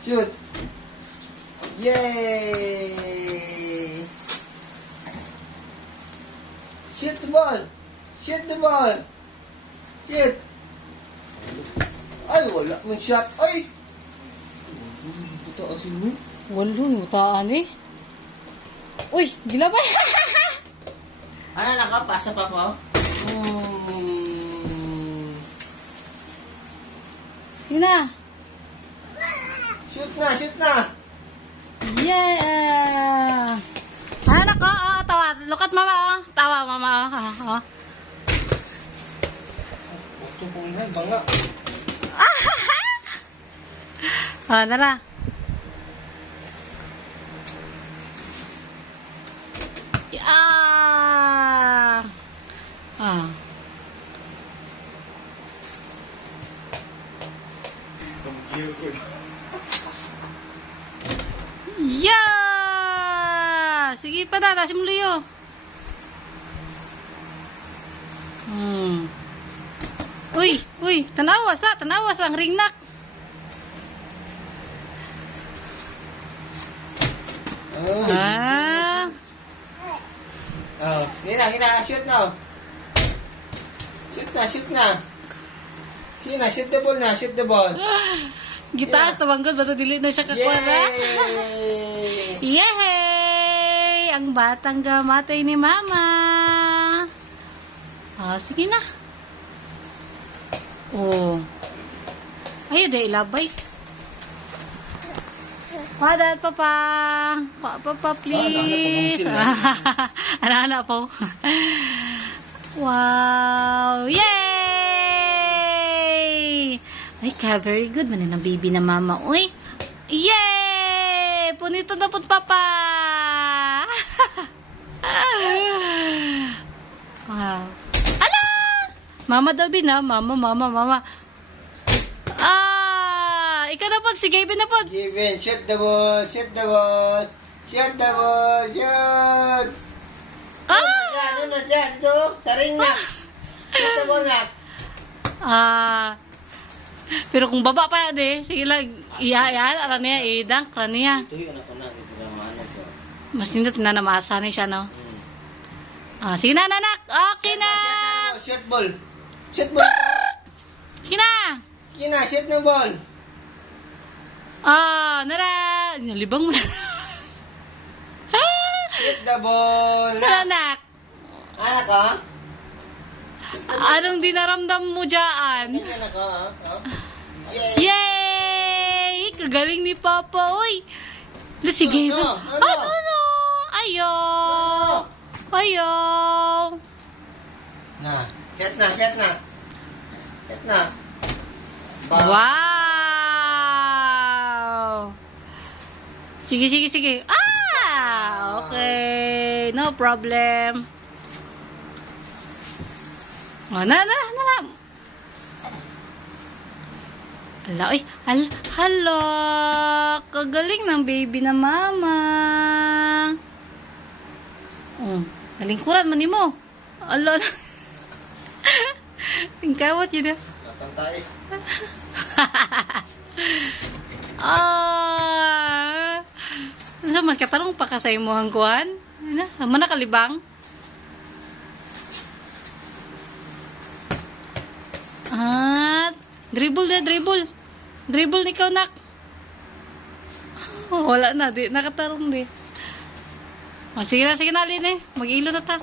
Shoot. Yay! Shoot the ball. Shoot the ball. Shoot. Ay, wala mong shot. Ay! Ito asin mo. Walo, mutaan eh. Uy, gilabay. Ano nakapasa pa ko? Yun na. Shoot na, shoot na. Yeah! Anak ko, tawa. Look at mama, tawa, mama, Ito po na, banga. Nara. Yeah! Sige pa na, tasim mo liyo. Uy, tanawas ang ringnak. Hina, shoot na. Shoot na. Sina, shoot the ball na, shoot the ball. Gitaas, tabanggol, bato dili na siya kakuha na. Yay! Yay! Ang batang gamatay ni mama. Sige na. Ayaw, dahil ilabay. Papa. Papa, please. Anak po. Wow! Yay! Ay, very good. Manin ang baby na mama. Uy! Yay! Punito na po, papa! Wow. Ala! Mama daw bina. Mama. Ikaw na po. Sige, Iben na po. Given, shoot the ball. Shoot! Shoot! Ano na dyan? Ito, sa ring na. Shoot the ball na. Pero kung baba pa de, sige lang, alam niya, idang, niya. Ito yung anak ko na, ito na maanak siya. Mas nindot na namasa ni siya, no? Sige na, nanak! Okay na! Shoot ball! Shoot ball! Sige na! Sige na, shoot ng ball! Nara! Nalibang mo na. Shoot the ball! Saan, anak? Anak ka? Anong dinaramdam mo dyan? Ganyan ako, ha? Yay! Yay! Kagaling ni Papa, uy! Sige. No. Ayaw! Na, shot na. Wow! Sige. Okay. No problem. Na. Hala, kagaling ng baby na mama. Nalingkuran man ni mo. Ala. Tingkawat yun. Natantay. Ano man katarong pa ka sa imuhang kuhan? Mana kalibang? Dribble. Dribble ni ikaw, nak. Wala na, di nakatarong di. Sige na, Lin eh. Mag-ilo na ta.